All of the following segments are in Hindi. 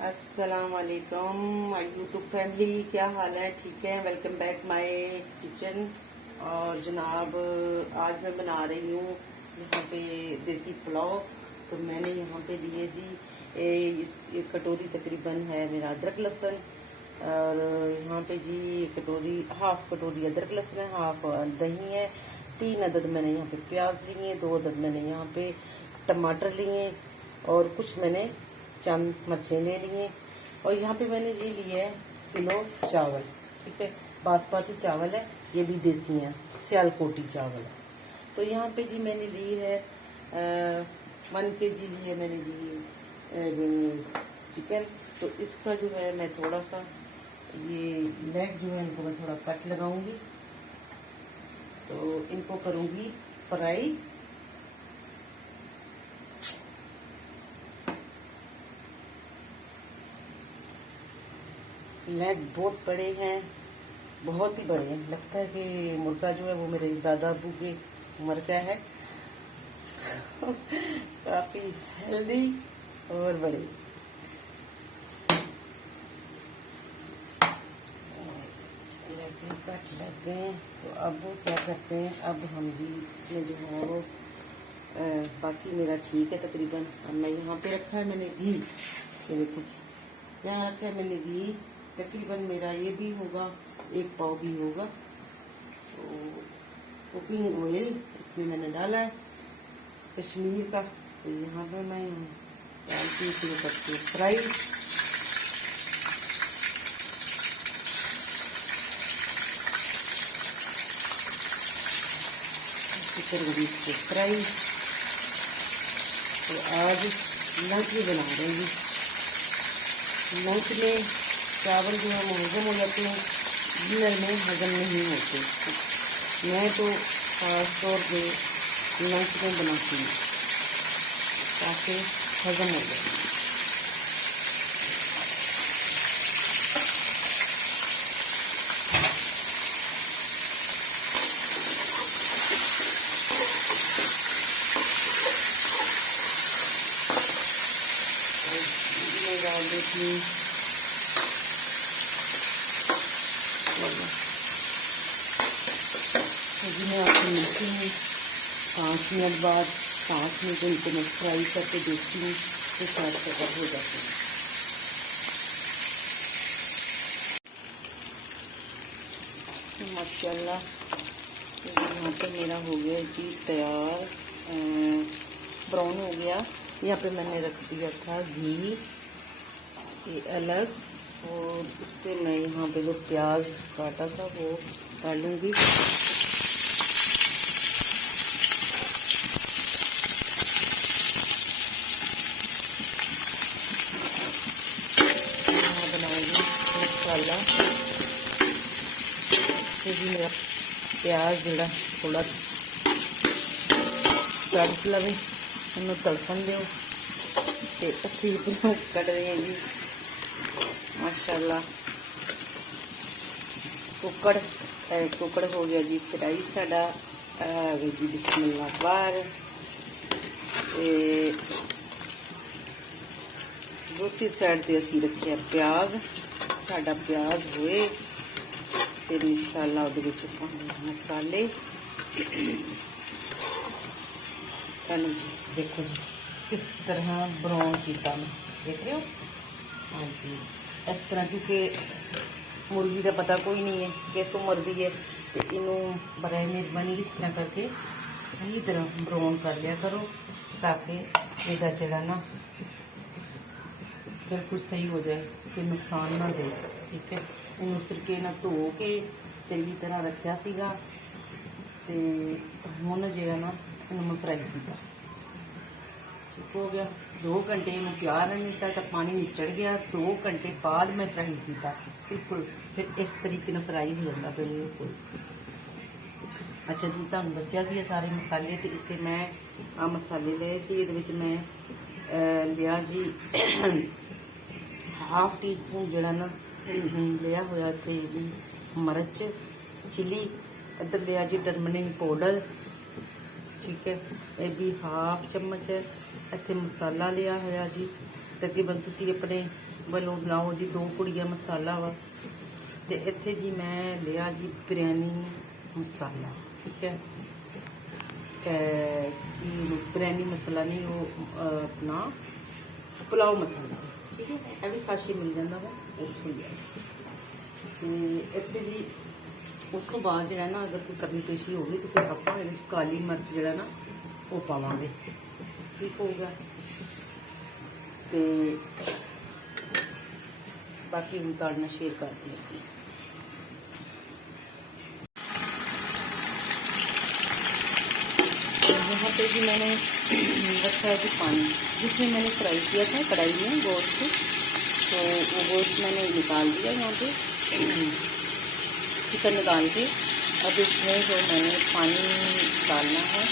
अस्सलाम वालेकुम माय यूट्यूब फैमिली, क्या हाल है? ठीक है, वेलकम बैक माय किचन। और जनाब, आज मैं बना रही हूँ यहाँ पे देसी पुलाव। तो मैंने यहाँ पे लिए जी एक कटोरी तकरीबन है मेरा अदरक लहसुन। और यहाँ पे जी कटोरी, हाफ कटोरी अदरक लहसुन है, हाफ दही है। 3 अदद मैंने यहाँ पे प्याज लिए, 2 अदद मैंने यहाँ पे टमाटर लिए, और कुछ मैंने चंद मिर्चें ले लिए। और यहाँ पे मैंने ये लिए है किलो चावल, ठीक है। बासमती चावल है, ये भी देसी है, सियालकोटी चावल है। तो यहाँ पे जी मैंने ली है 1 kg लिए मैंने जी चिकन। तो इसका जो है मैं थोड़ा सा ये लेग जो है इनको मैं थोड़ा कट लगाऊंगी, तो इनको करूंगी फ्राई। लेग बहुत बड़े हैं, बहुत ही बड़े हैं। लगता है कि मुर्गा जो है वो मेरे दादा अबू की उम्र का है। काफी हेल्दी और बड़े। कट लग गए, तो अब वो क्या करते हैं, अब हम जी इसमें जो है वो बाकी मेरा ठीक है तकरीबन। अब मैं यहाँ पे रखा है मैंने घी, ये देखो यहाँ रखा है मैंने घी। तकरीबन मेरा ये भी होगा 1 पाव भी होगा। तो कुकिंग ऑयल इसमें मैंने डाला है कश्मीर का। तो यहाँ पर मैं डालती हूँ शुरू करती हूँ फ्राई। करूँगी इसको फ्राई। तो आज लंच भी बना रही हूँ। लंच में चावल जो है हजम हो जाते हैं, डिनर में हजम नहीं होते। मैं तो खास तौर पे लंच में बनाती हूँ ताकि हजम हो जाए। मैं डाल देती हूँ जी। मैं आपको मिलती हूँ 5 मिनट बाद। 5 मिनट इनको मैं फ्राई करके देखती हूँ तो शायद तैयार हो जाते हैं। माशाल्लाह यहाँ पे मेरा हो गया जी तैयार, ब्राउन हो गया। यहाँ पे मैंने रख दिया था घी ये अलग, और इस पर मैं यहाँ पे जो प्याज काटा था वो डालूंगी। यहाँ बनाऊंगी मसाला। इससे भी मेरा प्याज जरा थोड़ा तड़क लवे, उन्हें तड़कन दो। तो अस्सी कट रहे हैं जी माशाल्लाह। कुकड़ हो गया जी फ्राई साडा। जी बिस्मिल्लाह बाहर। दूसरी साइड से असी रखे प्याज। साडा प्याज होए फिर इंशाल्लाह उहदे विच पाने मसाले। देखो जी किस तरह ब्राउन किया मैं, देख रहे हो? हाँ जी, इस तरह, क्योंकि मुर्गी का पता कोई नहीं है किस उम्र की है। तो इनू बराए मेहरबानी इस तरह करके सही तरह ब्राउन कर लिया करो, ताकि इसका जड़ा ना बिल्कुल सही हो जाए, कि नुकसान ना दे। ठीक है, इन सिरके ना धो के चंगी तरह रखा सीगा, ते हुण जो है ना इन्हू मैं फ्राई किया। ठीक हो गया। 2 घंटे इन्हू प्यार नहीं दिता तो पानी निचड़ गया। 2 घंटे बाद मैं फ्राई किया बिल्कुल। फिर इस तरीके ना फ्राई हो जाता बिल्कुल। अच्छा जी, तुहानू दसिया सी सारे मसाले। तो इतने मैं आ मसाले ले सी, ये मैं लिया जी हाफ टी स्पून जड़ा ना लिया होया थे जी मिर्च चिली। इधर लिया जी टर्मरिक पाउडर, ठीक है, ये भी हाफ चम्मच है। इतने मसाला लिया होया जी तकरीबन तुसी अपने वालों लाओ जी 2 पुड़िया मसाला वा ते इत्थे जी मैं लिया जी बिरयानी मसाला। ठीक है, बिरयानी मसाला नहीं वो अपना पुलाव मसाला। ठीक है, यह भी साशे मिल जाता वा उत्थों ही है। तो इत्थे जी उस तो बाद जो ना अगर कोई करनी पेशी होगी तो फिर आप काली मिर्च जो ना वो पावांगे। ठीक होगा। तो बाकी हम तुहाडे नाल शेयर करते हैं। यहाँ पे भी मैंने रखा है कि पानी जिसमें मैंने फ्राई किया था कढ़ाई में गोश्त, तो वो गोश्त मैंने निकाल दिया यहाँ पे चिकन निकाल के। अब इसमें जो मैंने पानी डालना है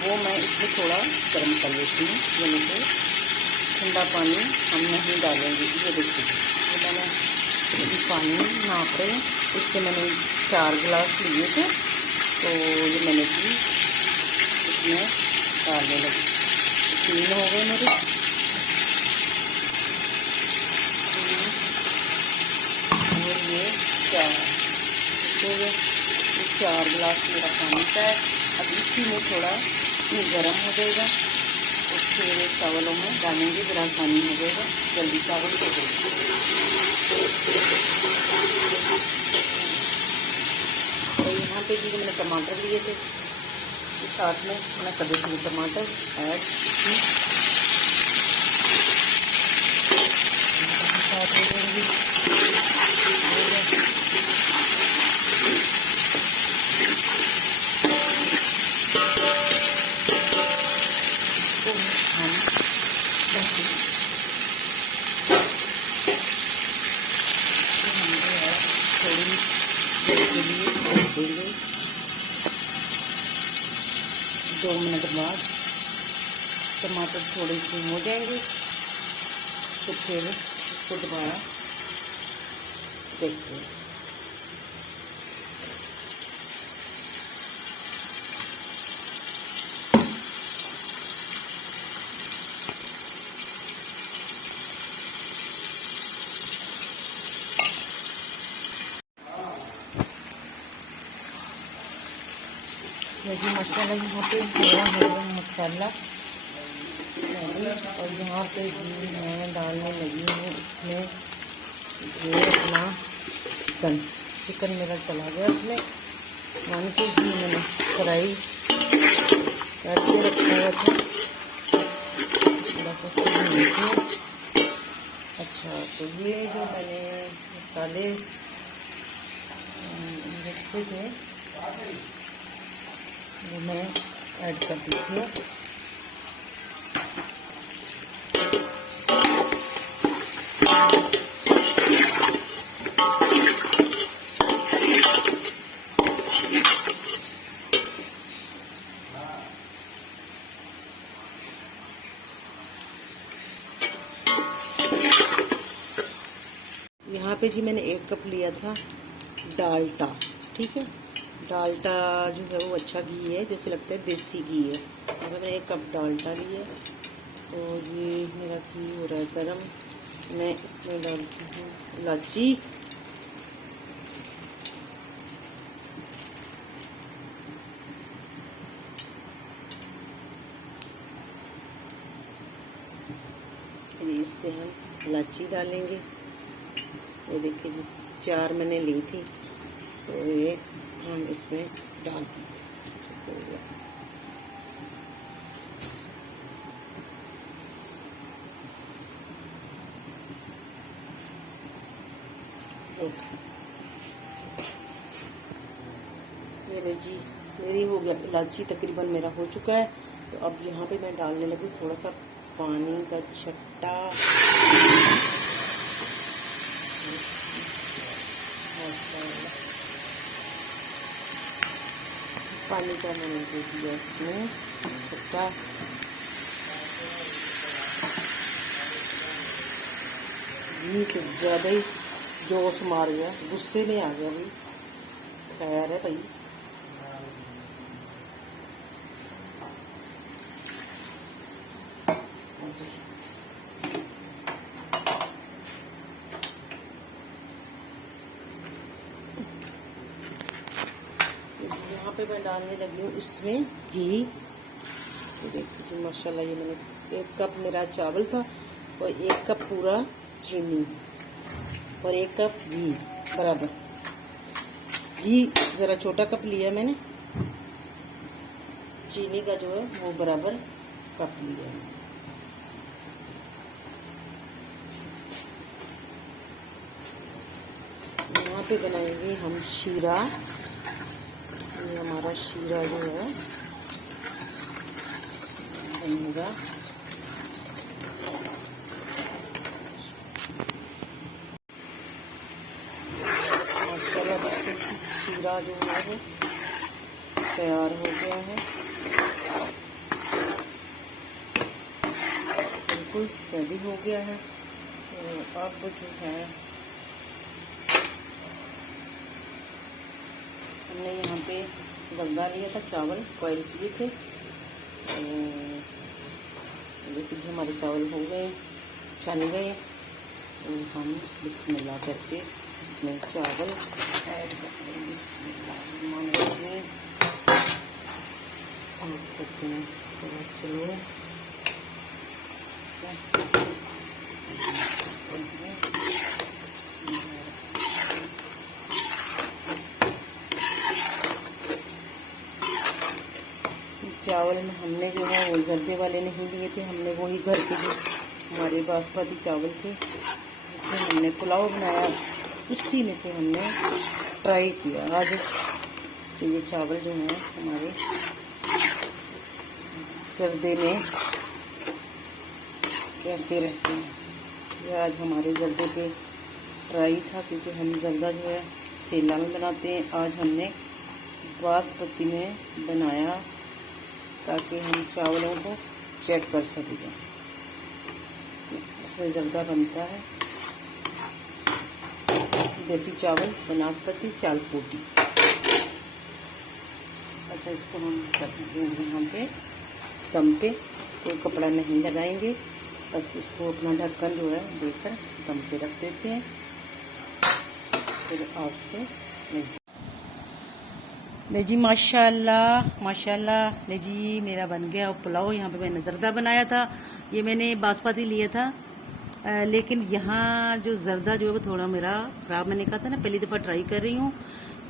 वो मैं इसमें थोड़ा गर्म कर लेती हूँ। यानी कि ठंडा पानी हम नहीं डालेंगे। ये देखिए ये मैंने पानी नाप रहे हैं, इससे मैंने 4 गिलास लिए थे, तो ये मैंने भी इसमें डालने लगी। 3 हो गए मेरे। और ये 4 हो गए। 4 गिलास मेरा पानी का है। अब इसी में थोड़ा गर्म हो जाएगा, और फिर चावलों में डालेंगे, जरा पानी हो जाएगा, जल्दी चावल हो जाएगा। तो यहाँ पे भी मैंने टमाटर लिए थे, साथ में मैं कद्दू के टमाटर ऐड साथ हो जाएंगी। तो हम थोड़ी देर के लिए देंगे। 2 मिनट बाद टमाटर थोड़े से हो जाएंगे तो फिर इसको दोबारा देखते हैं। यही मसाला यहाँ पे मेरा है मसाला, और यहाँ पे भी मैं डालने लगी हूँ इसमें ये अपना चिकन मेरा चला गया इसमें। मान के भी मैंने फ्राई करके रखा हुआ था थोड़ा सा। अच्छा, तो ये जो मैंने मसाले रखे थे वो मैं ऐड कर देती हूँ। यहाँ पे जी मैंने 1 कप लिया था डालडा। ठीक है, डालडा जो है वो अच्छा घी है, जैसे लगता है देसी घी है। यहाँ पे मैंने 1 कप डालडा लिया, और ये मेरा घी हो रहा है गरम। मैं इसमें डालती हूँ इलायची, इस पे हम इलायची डालेंगे। ये देखिए जी 4 मैंने ली थी, तो ये हम इसमें डाल देंगे। मेरे जी मेरी हो गया, इलायची तकरीबन मेरा हो चुका है। तो अब यहाँ पे मैं डालने लगी थोड़ा सा पानी का छट्टा। पानी का मैंने दे दिया इसमें छट्टा। घी तो ज़्यादा ही जोश मार गया, गुस्से में आ गया भाई। खैर है भाई। पे मैं डालने लगी हूँ इसमें घी। तो देखिए जी माशाल्लाह, ये मैंने 1 कप मेरा चावल था और 1 कप पूरा चीनी और 1 कप घी बराबर। घी ज़रा छोटा कप लिया मैंने, चीनी का जो है वो बराबर कप लिया है। यहाँ पे बनाएंगे हम शीरा। ये हमारा शीरा जो है बनेगा। शीरा जो है वो तैयार हो गया है, बिल्कुल रेडी हो गया है। तो अब जो है हमने यहाँ पे जर्दा लिया था, चावल बॉयल किए थे। देखिए हमारे चावल हो गए, छन गए। तो हम बिस्मिल्लाह करके इसमें चावल ऐड करते हैं। बिस्मिल्लाह और करते हैं थोड़ा स्लो। चावल में हमने जो है वो जर्दे वाले नहीं लिए थे, हमने वही घर के जो हमारे बासमती चावल थे जिसमें हमने पुलाव बनाया, उसी में से हमने ट्राई किया आज। तो ये चावल जो है हमारे जर्दे में कैसे रहते हैं, ये आज हमारे जर्दे पे ट्राई था। क्योंकि हम जर्दा जो है सेला में बनाते हैं, आज हमने बासमती में बनाया ताकि हम चावलों को चेक कर सकें। इसमें जर्दा बनता है देसी चावल बनास्पति सियालकोटी। अच्छा, इसको हम कर देंगे यहाँ पे दम पे, कोई कपड़ा नहीं लगाएंगे, बस इसको अपना ढक्कन जो है देकर दम पे रख देते हैं। फिर आपसे ले जी माशाल्लाह माशाल्लाह, ले जी मेरा बन गया पुलाव। यहाँ पे मैंने जर्दा बनाया था, ये मैंने बासमती लिया था। लेकिन यहाँ जो जर्दा जो है वो थोड़ा मेरा ख़राब, मैंने कहा था ना पहली दफ़ा ट्राई कर रही हूँ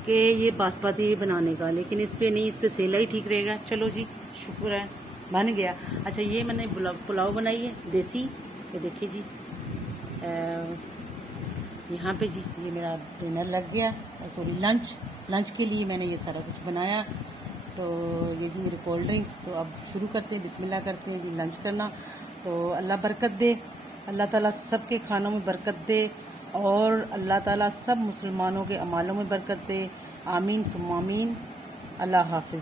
कि ये बासमती बनाने का, लेकिन इस पर नहीं, इस पर सेला ही ठीक रहेगा। चलो जी शुक्र है बन गया। अच्छा, ये मैंने पुलाव बनाई है देसी, ये देखिए जी। यहाँ पे जी ये मेरा डिनर लग गया, सॉरी लंच के लिए मैंने ये सारा कुछ बनाया। तो ये जी मेरी कोल्ड ड्रिंक। तो अब शुरू करते हैं, बिस्मिल्लाह करते हैं जी लंच करना। तो अल्लाह बरकत दे, अल्लाह ताला सबके खानों में बरकत दे और अल्लाह ताला सब मुसलमानों के अमालों में बरकत दे। आमीन सुम्मा आमीन। अल्लाह हाफिज़।